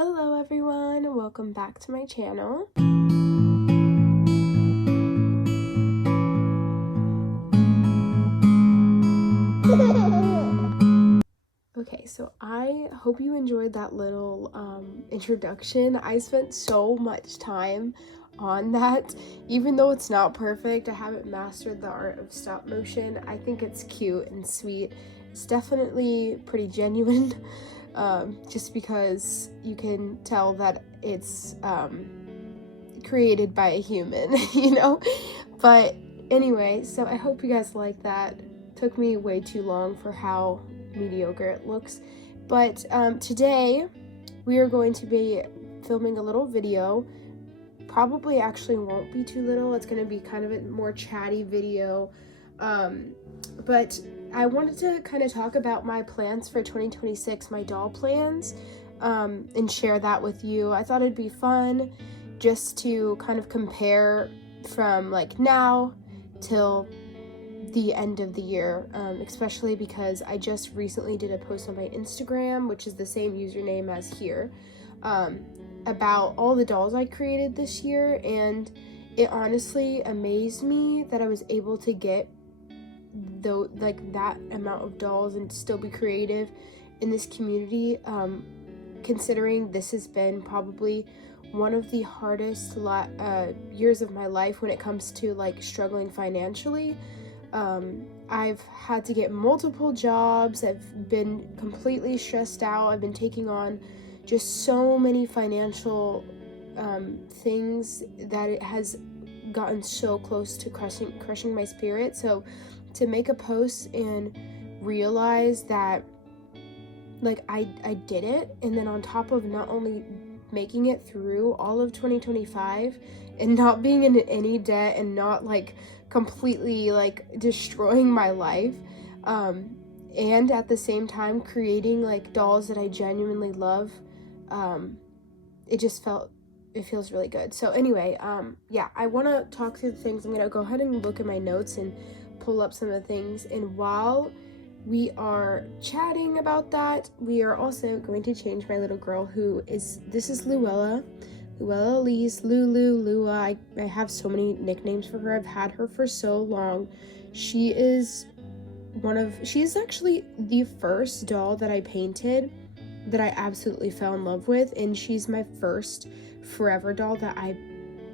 Hello everyone, welcome back to my channel. Okay, so I hope you enjoyed that little introduction. I spent so much time on that. Even though it's not perfect, I haven't mastered the art of stop motion. I think it's cute and sweet. It's definitely pretty genuine. Just because you can tell that it's created by a human, But anyway, so I hope you guys like that. Took me way too long for how mediocre it looks. But today we are going to be filming a little video. Probably actually won't be too little. It's going to be kind of a more chatty video. But I wanted to kind of talk about my plans for 2026, my doll plans, and share that with you. I thought it'd be fun just to kind of compare from like now till the end of the year, especially because I just recently did a post on my Instagram, which is the same username as here, about all the dolls I created this year, and it honestly amazed me that I was able to get that amount of dolls and still be creative in this community, considering this has been probably one of the hardest years of my life when it comes to like struggling financially. I've had to get multiple jobs. I've been completely stressed out. I've been taking on just so many financial things that it has gotten so close to crushing my spirit. So to make a post and realize that like I did it, and then on top of not only making it through all of 2025 and not being in any debt and not like completely like destroying my life, and at the same time creating like dolls that I genuinely love, it feels really good. So anyway, I want to talk through the things. I'm gonna go ahead and look at my notes and pull up some of the things, and while we are chatting about that, we are also going to change my little girl, this is Luella, Elise, Lulu, Lua. I have so many nicknames for her. I've had her for so long. She is actually the first doll that I painted that I absolutely fell in love with, and she's my first forever doll that I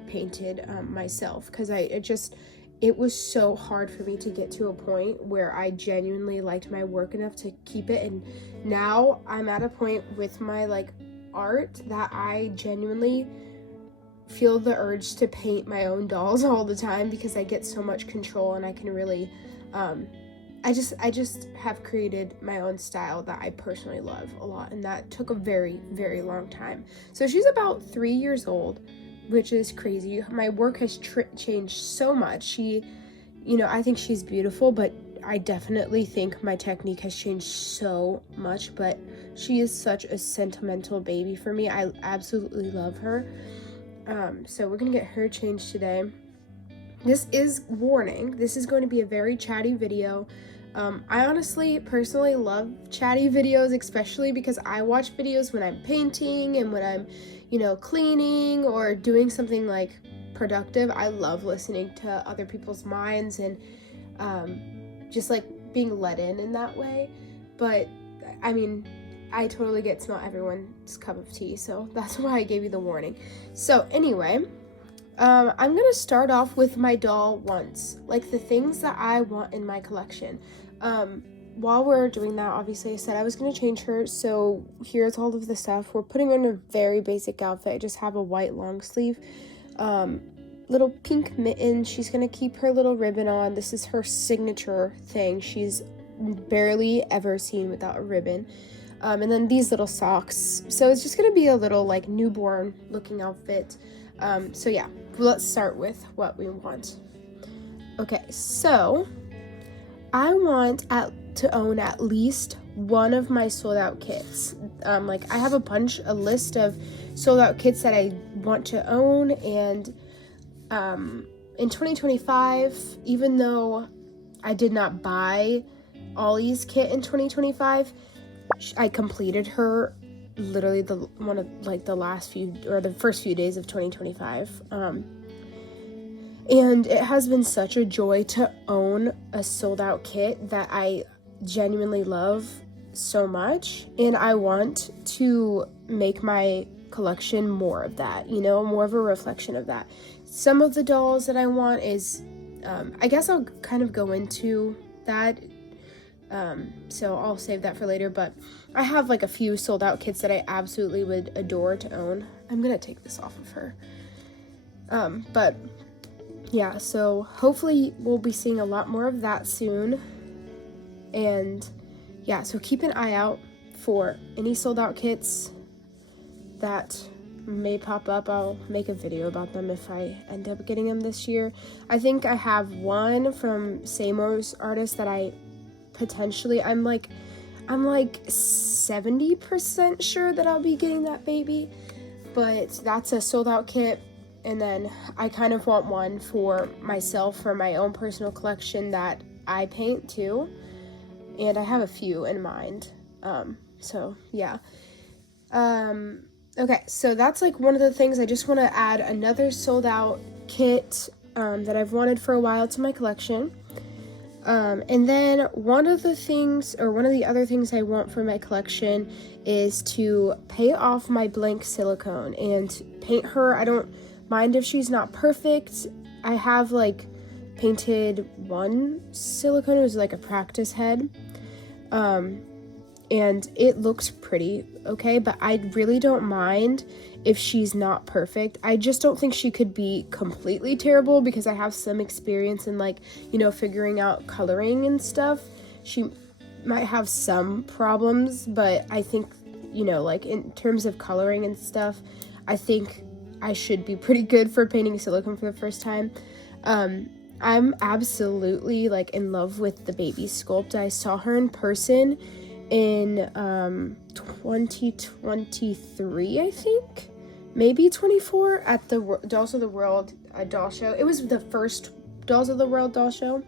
painted myself, because it was so hard for me to get to a point where I genuinely liked my work enough to keep it, and now I'm at a point with my like art that I genuinely feel the urge to paint my own dolls all the time, because I get so much control and I can really I just have created my own style that I personally love a lot, and that took a very, very long time. So she's about 3 years old, which is crazy. My work has changed so much. I think she's beautiful, but I definitely think my technique has changed so much, but she is such a sentimental baby for me. I absolutely love her. So we're gonna get her changed today. This is warning. This is going to be a very chatty video. I honestly, personally love chatty videos, especially because I watch videos when I'm painting and when I'm, cleaning or doing something like productive. I love listening to other people's minds and just like being let in that way. But I mean, I totally get it's not everyone's cup of tea, so that's why I gave you the warning. So anyway, I'm gonna start off with my doll once, like the things that I want in my collection. While we're doing that, obviously I said I was gonna change her, so here's all of the stuff. We're putting on a very basic outfit. I just have a white long sleeve, little pink mitten. She's gonna keep her little ribbon on. This is her signature thing. She's barely ever seen without a ribbon. And then these little socks. So it's just gonna be a little like newborn looking outfit. So yeah, let's start with what we want. Okay, so I want to own at least one of my sold out kits. I have a list of sold out kits that I want to own, and in 2025, even though I did not buy Ollie's kit in 2025, I completed her literally one of like the last few or the first few days of 2025. And it has been such a joy to own a sold out kit that I genuinely love so much, and I want to make my collection more of that, more of a reflection of that. Some of the dolls that I want is, I guess I'll kind of go into that, so I'll save that for later, but I have like a few sold out kits that I absolutely would adore to own. I'm gonna take this off of her. But yeah, so hopefully we'll be seeing a lot more of that soon. And yeah, so keep an eye out for any sold out kits that may pop up. I'll make a video about them if I end up getting them this year. I think I have one from Samo's artist that I'm like 70% sure that I'll be getting that baby, but that's a sold out kit. And then I kind of want one for myself, for my own personal collection that I paint too. And I have a few in mind. So yeah. Okay, so that's like one of the things. I just want to add another sold out kit that I've wanted for a while to my collection. And then one of the other things I want for my collection is to pay off my blank silicone and paint her. I don't mind if she's not perfect. I have like painted one silicone. It was like a practice head. And it looks pretty okay, but I really don't mind if she's not perfect. I just don't think she could be completely terrible because I have some experience in like, figuring out coloring and stuff. She might have some problems, but I think, like in terms of coloring and stuff, I think I should be pretty good for painting silicone for the first time. I'm absolutely like in love with the baby sculpt. I saw her in person in 2023, I think, maybe 24, at the Dolls of the World doll show. It was the first Dolls of the World doll show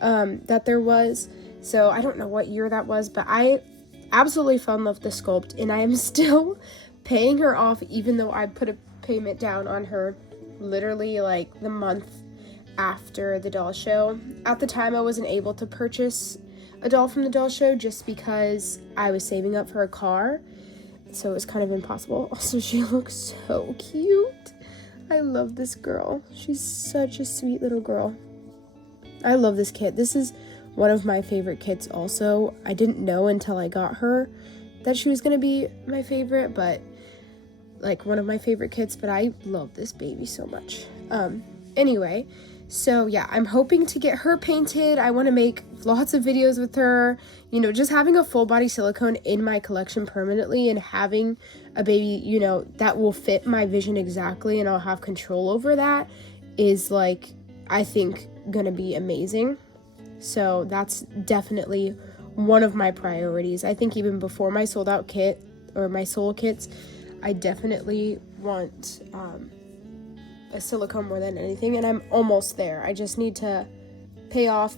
that there was, so I don't know what year that was, but I absolutely fell in love with the sculpt, and I am still paying her off, even though I put a payment down on her literally like the month after the doll show. At the time, I wasn't able to purchase a doll from the doll show just because I was saving up for a car, so it was kind of impossible. Also, she looks so cute. I love this girl. She's such a sweet little girl. I love this kit. This is one of my favorite kits also. I didn't know until I got her that she was gonna be my favorite, but like one of my favorite kits, but I love this baby so much. Anyway, so yeah, I'm hoping to get her painted. I want to make lots of videos with her, just having a full body silicone in my collection permanently and having a baby, that will fit my vision exactly and I'll have control over that is like, I think gonna be amazing. So that's definitely one of my priorities. I think even before my sold out kit or my soul kits, I definitely want a silicone more than anything, and I'm almost there. I just need to pay off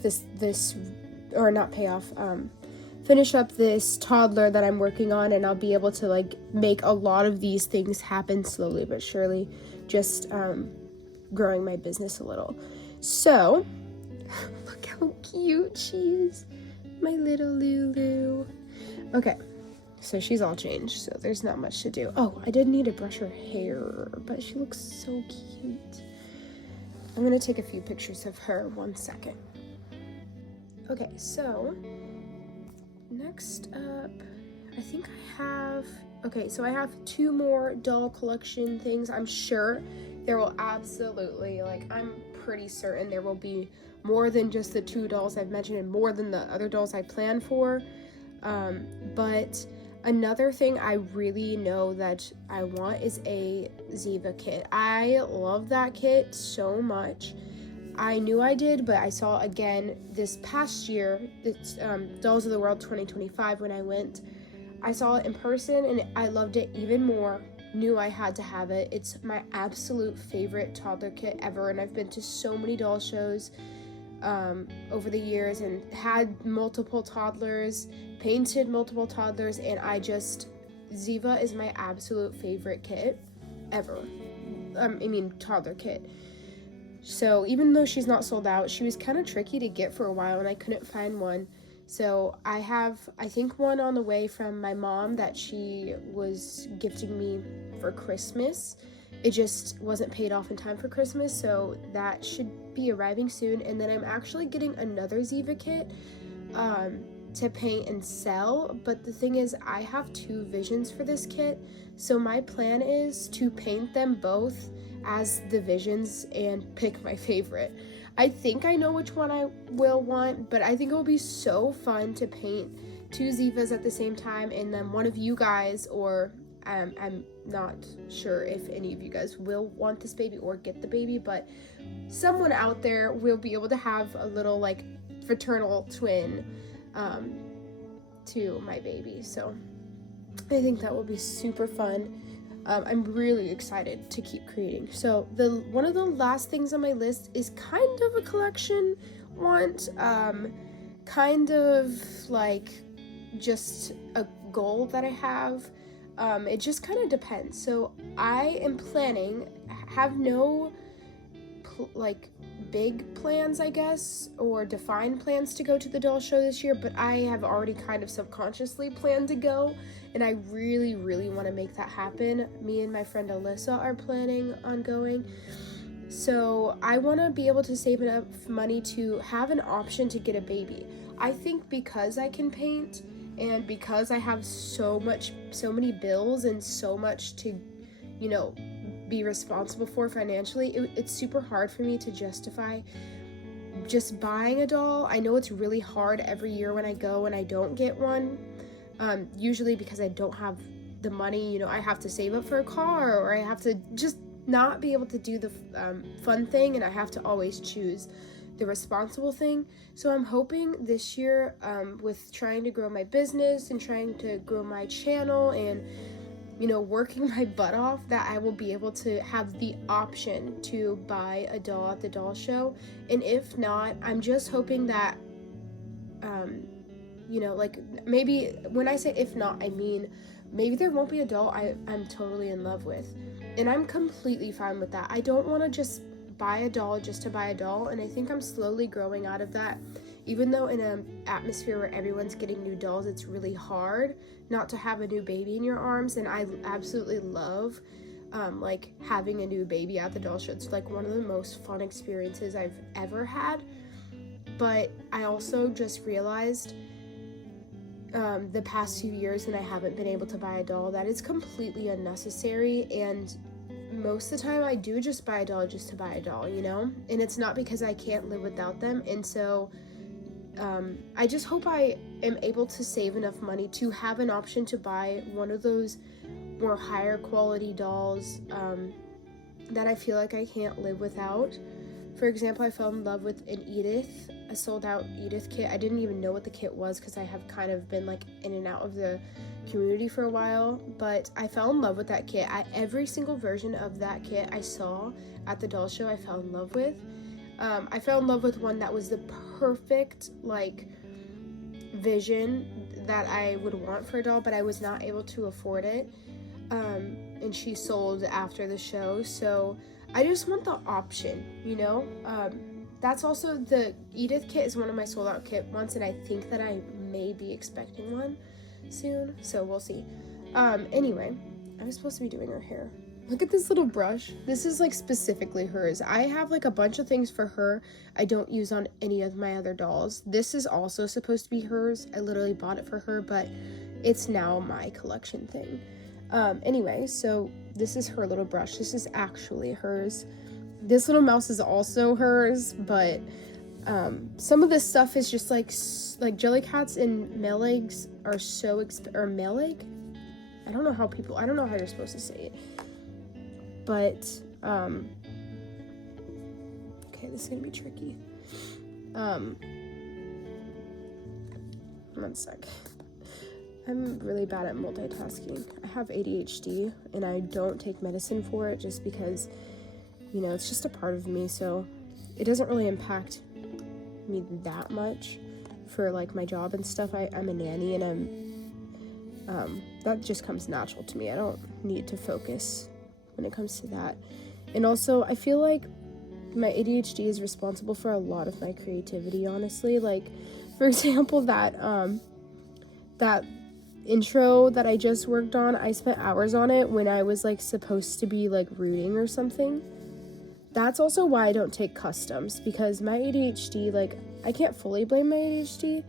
finish up this toddler that I'm working on, and I'll be able to like make a lot of these things happen slowly but surely, just growing my business a little. So look how cute she is, my little Lulu. Okay, so she's all changed, so there's not much to do. Oh, I did need to brush her hair, but she looks so cute. I'm gonna take a few pictures of her, 1 second. Okay, so next up, I think I have 2 more doll collection things. I'm sure there will absolutely, I'm pretty certain there will be more than just the 2 dolls I've mentioned and more than the other dolls I plan for. But another thing I really know that I want is a Ziva kit. I love that kit so much. I knew I did, but I saw again this past year, it's Dolls of the World 2025 when I went. I saw it in person and I loved it even more. Knew I had to have it. It's my absolute favorite toddler kit ever, and I've been to so many doll shows over the years and had multiple toddlers, painted multiple toddlers, and I just Ziva is my absolute favorite kit ever. Toddler kit. So even though she's not sold out, she was kind of tricky to get for a while and I couldn't find one. So I have, I think, one on the way from my mom that she was gifting me for Christmas. It just wasn't paid off in time for Christmas, so that should be arriving soon. And then I'm actually getting another Ziva kit to paint and sell. But the thing is, I have 2 visions for this kit. So my plan is to paint them both as the visions and pick my favorite. I think I know which one I will want, but I think it will be so fun to paint 2 Zivas at the same time, and then one of you guys, or I'm not sure if any of you guys will want this baby or get the baby, but someone out there will be able to have a little like fraternal twin to my baby. So I think that will be super fun. I'm really excited to keep creating. So one of the last things on my list is kind of a collection want, kind of like just a goal that I have. It just kind of depends. So I am planning, have no big plans, I guess, or defined plans to go to the doll show this year, but I have already kind of subconsciously planned to go, and I really, really want to make that happen. Me and my friend Alyssa are planning on going. So I want to be able to save enough money to have an option to get a baby. I think because I can paint and because I have so many bills and so much to, be responsible for financially, it's super hard for me to justify just buying a doll. I know it's really hard every year when I go and I don't get one, usually because I don't have the money. I have to save up for a car, or I have to just not be able to do the fun thing, and I have to always choose the responsible thing. So I'm hoping this year, with trying to grow my business and trying to grow my channel and working my butt off, that I will be able to have the option to buy a doll at the doll show. And if not, I'm just hoping that maybe when I say if not, I mean maybe there won't be a doll I'm totally in love with, and I'm completely fine with that. I don't want to just buy a doll just to buy a doll, and I think I'm slowly growing out of that. Even though in an atmosphere where everyone's getting new dolls, it's really hard not to have a new baby in your arms, and I absolutely love having a new baby at the doll show. It's like one of the most fun experiences I've ever had. But I also just realized the past few years when I haven't been able to buy a doll, that it's completely unnecessary, and most of the time I do just buy a doll just to buy a doll, and it's not because I can't live without them. And so I just hope I am able to save enough money to have an option to buy one of those more higher quality dolls that I feel like I can't live without. For example, I fell in love with a sold out Edith kit. I didn't even know what the kit was because I have kind of been in and out of the community for a while, but I fell in love with that kit. Every single version of that kit I saw at the doll show, I fell in love with. I fell in love with one that was the perfect vision that I would want for a doll, but I was not able to afford it, and she sold after the show. So I just want the option, that's also, the Edith kit is one of my sold out kit ones, and I think that I may be expecting one soon, so we'll see. Anyway, I was supposed to be doing her hair. Look at this little brush. This is specifically hers. I have a bunch of things for her I don't use on any of my other dolls. This is also supposed to be hers. I literally bought it for her, but it's now my collection thing. Anyway, so this is her little brush. This is actually hers. This little mouse is also hers, but some of this stuff is just like Jellycats and Melegs are so or Meleg? I don't know how you're supposed to say it. But, okay, this is gonna be tricky. One sec. I'm really bad at multitasking. I have ADHD, and I don't take medicine for it just because, it's just a part of me, so it doesn't really impact me that much for, my job and stuff. I'm a nanny, and that just comes natural to me. I don't need to focus when it comes to that. And also, I feel like my ADHD is responsible for a lot of my creativity, honestly. Like, for example, that intro that I just worked on, I spent hours on it when I was, like, supposed to be, like, rooting or something. That's also why I don't take customs, because my ADHD, like, I can't fully blame my ADHD,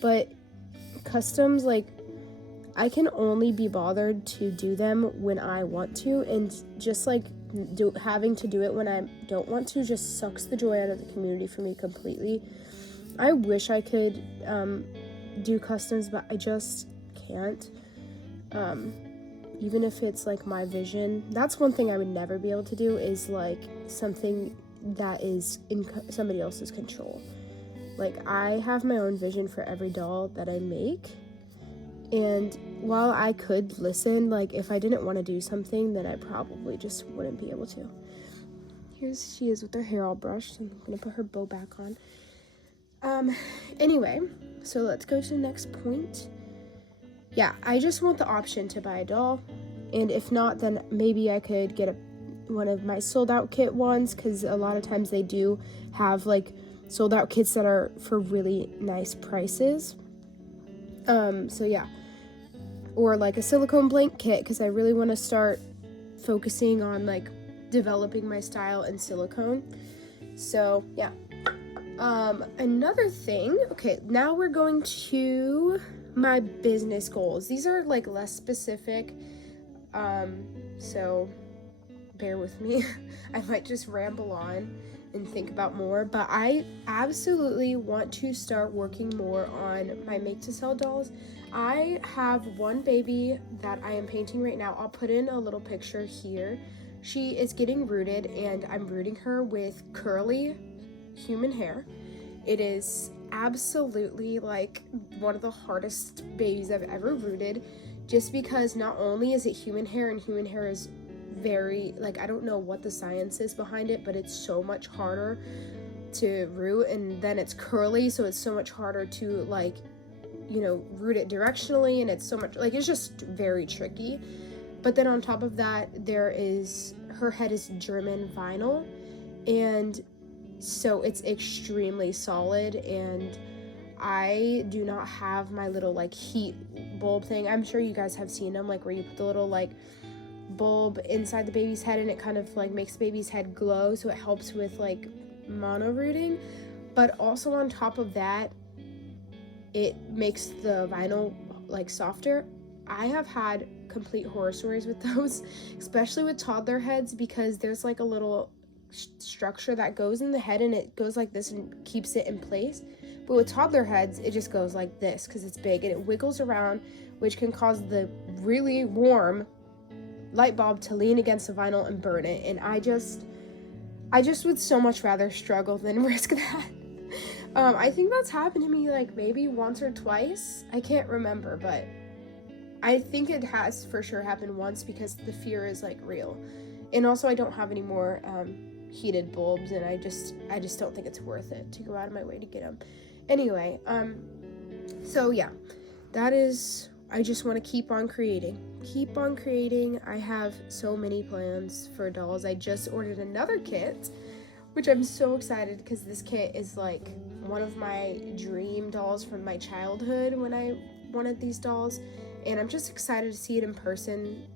but customs, like, I can only be bothered to do them when I want to, and just, like, having to do it when I don't want to just sucks the joy out of the community for me completely. I wish I could do customs, but I just can't. Even if it's, like, my vision, that's one thing I would never be able to do, is, like, something that is in somebody else's control. Like, I have my own vision for every doll that I make, and while I could listen, like, if I didn't want to do something, then I probably just wouldn't be able to. Here she is with her hair all brushed. I'm gonna put her bow back on. Anyway, so let's go to the next point. Yeah, I just want the option to buy a doll, and if not, then maybe I could get one of my sold out kit ones, because a lot of times they do have, like, sold out kits that are for really nice prices. So yeah, or like a silicone blank kit, because I really want to start focusing on, like, developing my style in silicone. So yeah. Another thing, okay, now we're going to my business goals. These are, like, less specific, so bear with me. I might just ramble on and think about more, but I absolutely want to start working more on my make to sell dolls. I have one baby that I am painting right now. I'll put in a little picture here. She is getting rooted, and I'm rooting her with curly human hair. It is absolutely, like, one of the hardest babies I've ever rooted, just because not only is it human hair, and human hair is very, like, I don't know what the science is behind it, but it's so much harder to root, and then it's curly, so it's so much harder to, like, you know, root it directionally, and it's so much, like, it's just very tricky. But then on top of that, her head is German vinyl, and so it's extremely solid, and I do not have my little, like, heat bulb thing. I'm sure you guys have seen them, like, where you put the little, like, bulb inside the baby's head, and it kind of, like, makes the baby's head glow, so it helps with, like, mono rooting. But also on top of that, it makes the vinyl, like, softer. I have had complete horror stories with those, especially with toddler heads, because there's, like, a little structure that goes in the head, and it goes like this and keeps it in place. But with toddler heads, it just goes like this because it's big, and it wiggles around, which can cause the really warm light bulb to lean against the vinyl and burn it. And I just would so much rather struggle than risk that. I think that's happened to me, like, maybe once or twice. I can't remember, but I think it has for sure happened once, because the fear is, like, real. And also, I don't have any more heated bulbs, and I just don't think it's worth it to go out of my way to get them. Anyway, so yeah, that is, I just want to keep on creating. I have so many plans for dolls. I just ordered another kit, which I'm so excited, because this kit is, like, one of my dream dolls from my childhood when I wanted these dolls, and I'm just excited to see it in person.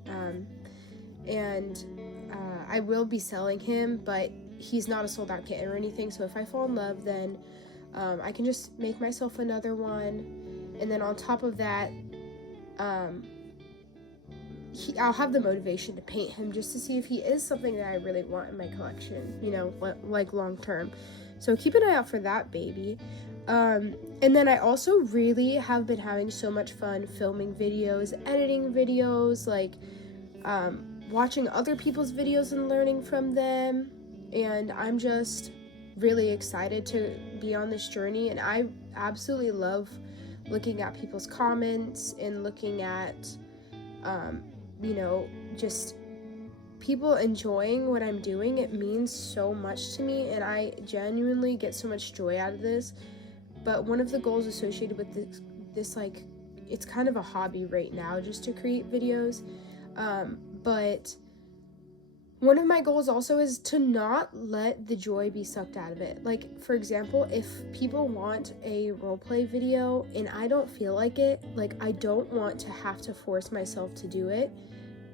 I will be selling him, but he's not a sold out kit or anything, so if I fall in love, then I can just make myself another one, and then on top of that, I'll have the motivation to paint him just to see if he is something that I really want in my collection, you know, like, long term. So keep an eye out for that baby. And then I also really have been having so much fun filming videos, editing videos, like, watching other people's videos and learning from them, and I'm just really excited to be on this journey. And I absolutely love looking at people's comments and looking at you know, just people enjoying what I'm doing. It means so much to me, and I genuinely get so much joy out of this. But one of the goals associated with this like it's kind of a hobby right now just to create videos. But one of my goals also is to not let the joy be sucked out of it. Like, for example, if people want a roleplay video and I don't feel like it, like, I don't want to have to force myself to do it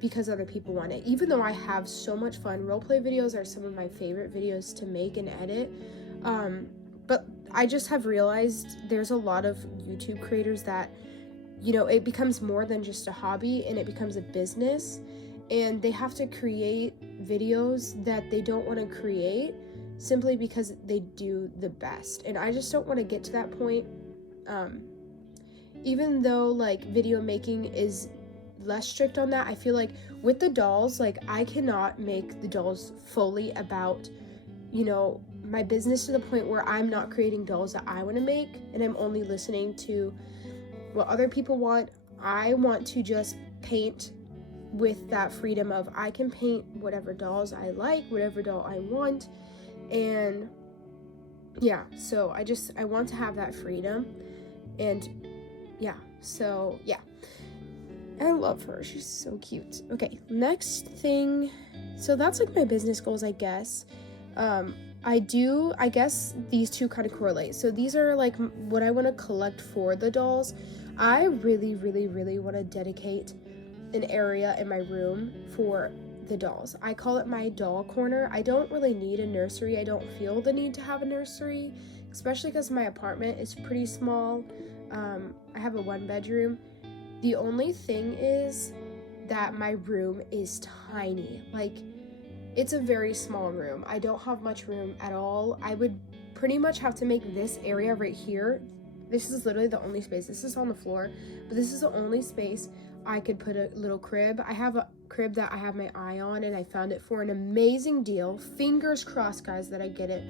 because other people want it. Even though I have so much fun, roleplay videos are some of my favorite videos to make and edit. But I just have realized there's a lot of YouTube creators that, you know, it becomes more than just a hobby and it becomes a business. And they have to create videos that they don't want to create simply because they do the best. And I just don't want to get to that point. Even though like video making is less strict on that, I feel like with the dolls, like I cannot make the dolls fully about, you know, my business to the point where I'm not creating dolls that I want to make and I'm only listening to what other people want. I want to just paint with that freedom of I can paint whatever dolls I like, whatever doll I want. And yeah, so I want to have that freedom. And yeah, so yeah, I love her, she's so cute. Okay, next thing, so that's like my business goals, I guess. I guess these two kind of correlate. So these are like what I want to collect for the dolls. I really want to dedicate an area in my room for the dolls. I call it my doll corner. I don't really need a nursery. I don't feel the need to have a nursery, especially because my apartment is pretty small. I have a 1-bedroom. The only thing is that my room is tiny. Like, it's a very small room. I don't have much room at all. I would pretty much have to make this area right here. This is literally the only space. This is on the floor, but this is the only space I could put a little crib. I have a crib that I have my eye on, and I found it for an amazing deal. Fingers crossed, guys, that I get it.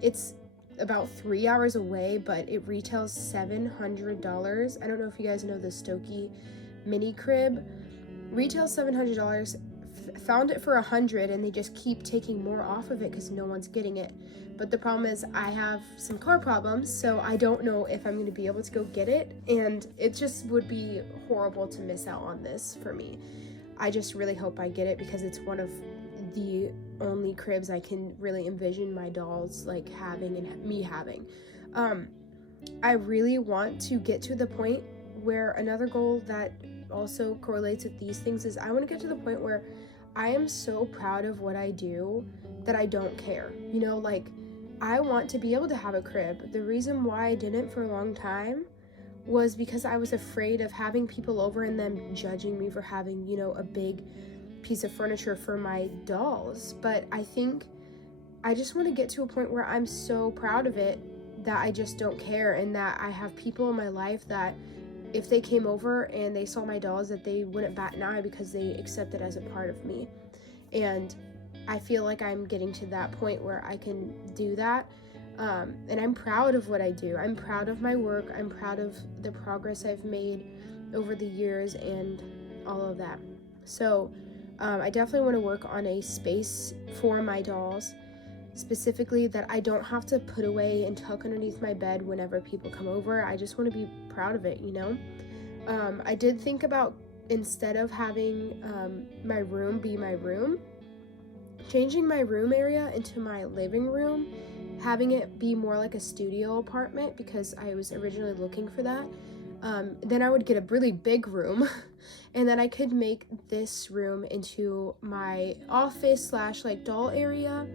It's about 3 hours away, but it retails $700. I don't know if you guys know the Stokey mini crib. Retails $700. Found it for $100, and they just keep taking more off of it because no one's getting it. But the problem is I have some car problems, so I don't know if I'm going to be able to go get it, and it just would be horrible to miss out on this for me. I just really hope I get it because it's one of the only cribs I can really envision my dolls like having and me having. I really want to get to the point where another goal that also correlates with these things is I want to get to the point where I am so proud of what I do that I don't care. You know, like, I want to be able to have a crib. The reason why I didn't for a long time was because I was afraid of having people over and them judging me for having, you know, a big piece of furniture for my dolls. But I think I just want to get to a point where I'm so proud of it that I just don't care, and that I have people in my life that if they came over and they saw my dolls, that they wouldn't bat an eye because they accept it as a part of me. And I feel like I'm getting to that point where I can do that. And I'm proud of what I do. I'm proud of my work. I'm proud of the progress I've made over the years and all of that. So I definitely want to work on a space for my dolls, specifically that I don't have to put away and tuck underneath my bed whenever people come over. I just want to be proud of it, you know? I did think about, instead of having my room be my room, changing my room area into my living room, having it be more like a studio apartment because I was originally looking for that. Then I would get a really big room and then I could make this room into my office slash like doll area.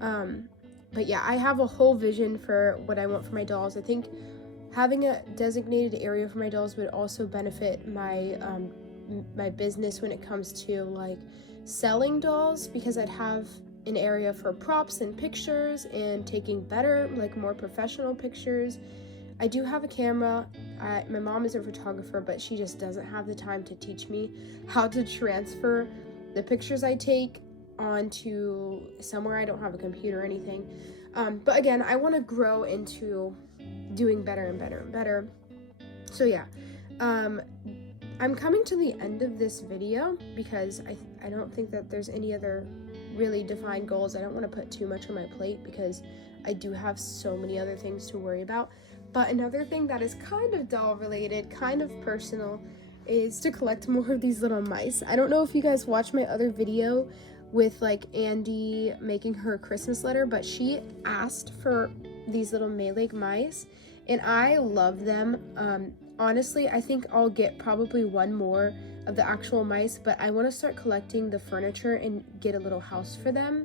But yeah, I have a whole vision for what I want for my dolls. I think having a designated area for my dolls would also benefit my my business when it comes to like selling dolls, because I'd have an area for props and pictures and taking better, like more professional pictures. I do have a camera. My mom is a photographer, but she just doesn't have the time to teach me how to transfer the pictures I take onto somewhere. I don't have a computer or anything. But again, I want to grow into doing better and better and better. So yeah, I'm coming to the end of this video because I don't think that there's any other really defined goals. I don't want to put too much on my plate because I do have so many other things to worry about. But another thing that is kind of doll related, kind of personal, is to collect more of these little mice. I don't know if you guys watched my other video with like Andy making her Christmas letter, but she asked for these little Mayleg mice and I love them. Honestly, I think I'll get probably one more of the actual mice, but I want to start collecting the furniture and get a little house for them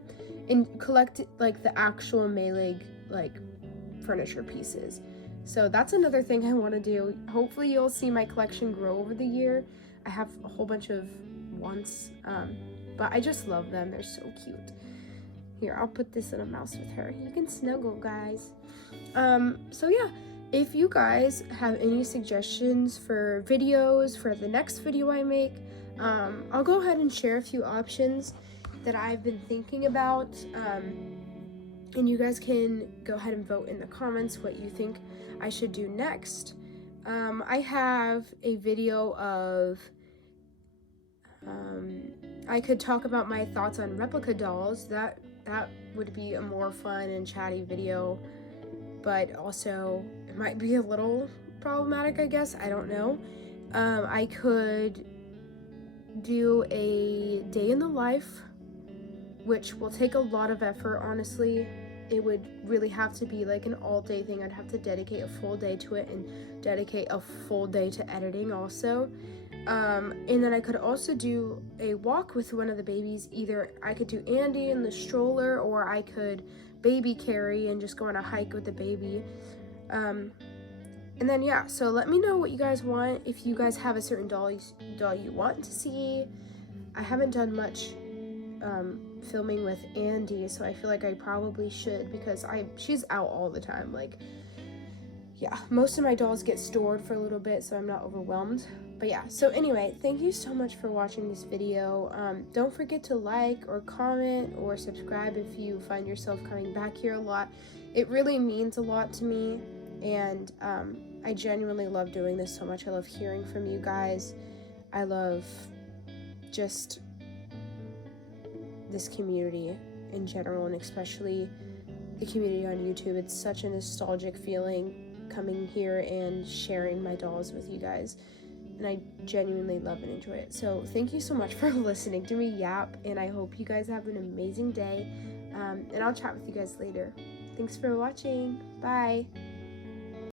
and collect like the actual Mayleg like furniture pieces. So that's another thing I want to do. Hopefully you'll see my collection grow over the year. I have a whole bunch of wants, but I just love them. They're so cute. Here, I'll put this little mouse with her. You can snuggle, guys. So yeah, if you guys have any suggestions for videos for the next video I make, I'll go ahead and share a few options that I've been thinking about. And you guys can go ahead and vote in the comments what you think I should do next. I have a video of, I could talk about my thoughts on replica dolls. That would be a more fun and chatty video, but also it might be a little problematic, I guess. I don't know. I could do a day in the life, which will take a lot of effort, honestly. It would really have to be like an all-day thing. I'd have to dedicate a full day to it and dedicate a full day to editing also. And then I could also do a walk with one of the babies. Either I could do Andy in the stroller, or I could baby carry and just go on a hike with the baby. And then yeah, so let me know what you guys want. If you guys have a certain doll you want to see. I haven't done much filming with Andy, so I feel like I probably should, because she's out all the time. Like, yeah, most of my dolls get stored for a little bit, so I'm not overwhelmed. But yeah, so anyway, thank you so much for watching this video. Don't forget to like or comment or subscribe if you find yourself coming back here a lot. It really means a lot to me, and I genuinely love doing this so much. I love hearing from you guys. I love just this community in general, and especially the community on YouTube. It's such a nostalgic feeling coming here and sharing my dolls with you guys, and I genuinely love and enjoy it. So thank you so much for listening to me yap, and I hope you guys have an amazing day, and I'll chat with you guys later. Thanks for watching. Bye.